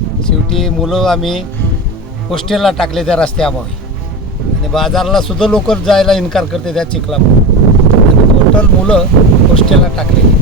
शेवटी मुलं आम्ही हॉस्टेलला टाकले त्या रस्त्याअभावी आणि बाजारला सुद्धा लोक जायला इन्कार करते त्या चिखलामुळे. आणि टोटल मुलं हॉस्टेलला टाकले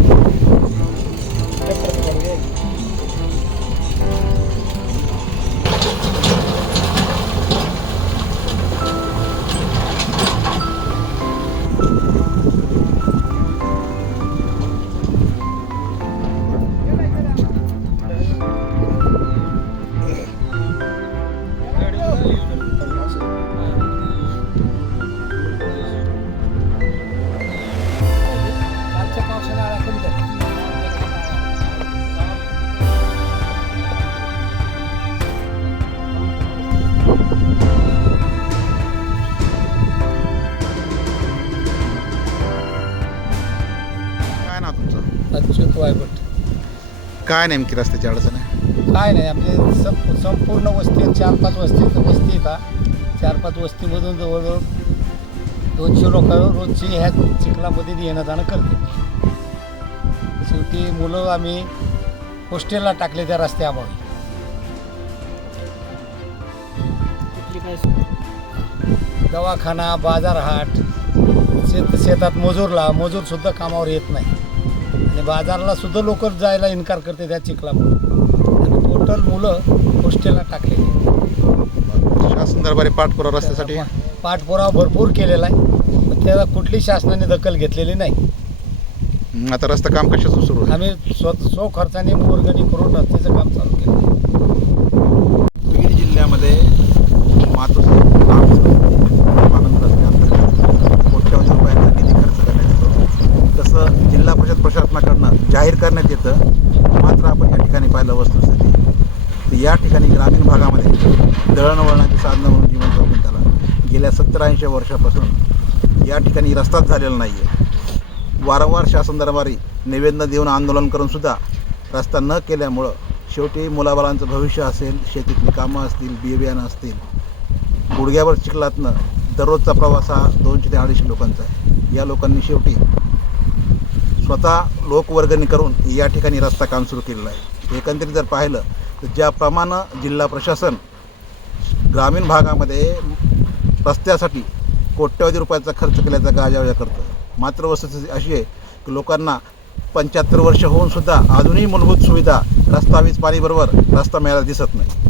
अच्युत वायबट काय नेमकी रस्त्याची अडचण आहे? काय नाही आपले सं संपूर्ण वस्ती चार पाच वस्ती वस्ती का चार पाच वस्तीमधून जवळजवळ दोनशे लोक रोजची ह्या चिखलामध्ये येणं जाणं करते शेवटी मुलं आम्ही हॉस्टेलला टाकले त्या रस्त्याअभावी दवाखाना बाजारहाट शेत शेतात मजूरला मजूरसुद्धा कामावर येत नाही. आणि बाजारला सुद्धा लोक जायला इन्कार करते त्या चिखलामुळे आणि टोटल मुलं हॉस्टेलला टाकले शासन दरबारी पाठपुरावा रस्त्यासाठी? पाठपुरावा भरपूर केलेला आहे. पण त्याला कुठली शासनाने दखल घेतलेली नाही. आता रस्ता काम कशाचं सुरू आहे आम्ही स्व स्व खर्चाने वर्गणी करून रस्त्याचं काम चालू आहे. बीड जिल्ह्यामध्ये मातोश्री पालन रस्त्याअंतर्गत कोट्यवधी रुपयांचा निधी खर्च करण्यात येतो तसं जिल्हा परिषद प्रशासनाकडनं जाहीर करण्यात येतं. मात्र आपण या ठिकाणी पाहिलं वस्तुस्थिती. तर या ठिकाणी ग्रामीण भागामध्ये दळणवळणाची साधनं म्हणून जीवन जगून त्याला गेल्या सत्तर ऐंशी वर्षापासून या ठिकाणी रस्ताच झालेला नाही आहे वारंवार शासन दरबारी निवेदनं देऊन आंदोलन करूनसुद्धा रस्ता न केल्यामुळं शेवटी मुलाबाळांचं भविष्य असेल शेतीतली कामं असतील बी बियाणं असतील गुडघ्यावर चिखलातनं दररोजचा प्रवास हा दोनशे ते अडीचशे लोकांचा आहे. या लोकांनी शेवटी स्वतः लोकवर्गणी करून या ठिकाणी रस्ता काम सुरू केलेलं आहे. एकंदरीत जर पाहिलं तर ज्याप्रमाणे जिल्हा प्रशासन ग्रामीण भागामध्ये रस्त्यासाठी कोट्यवधी रुपयाचा खर्च केल्याचा गाजावाजा करतं. मात्र वस्तुस्थिती अशी आहे की लोकांना पंच्याहत्तर वर्ष होऊन सुद्धा अजूनही मूलभूत सुविधा रस्ता वीज पाणीबरोबर रस्ता मिळायला दिसत नाही.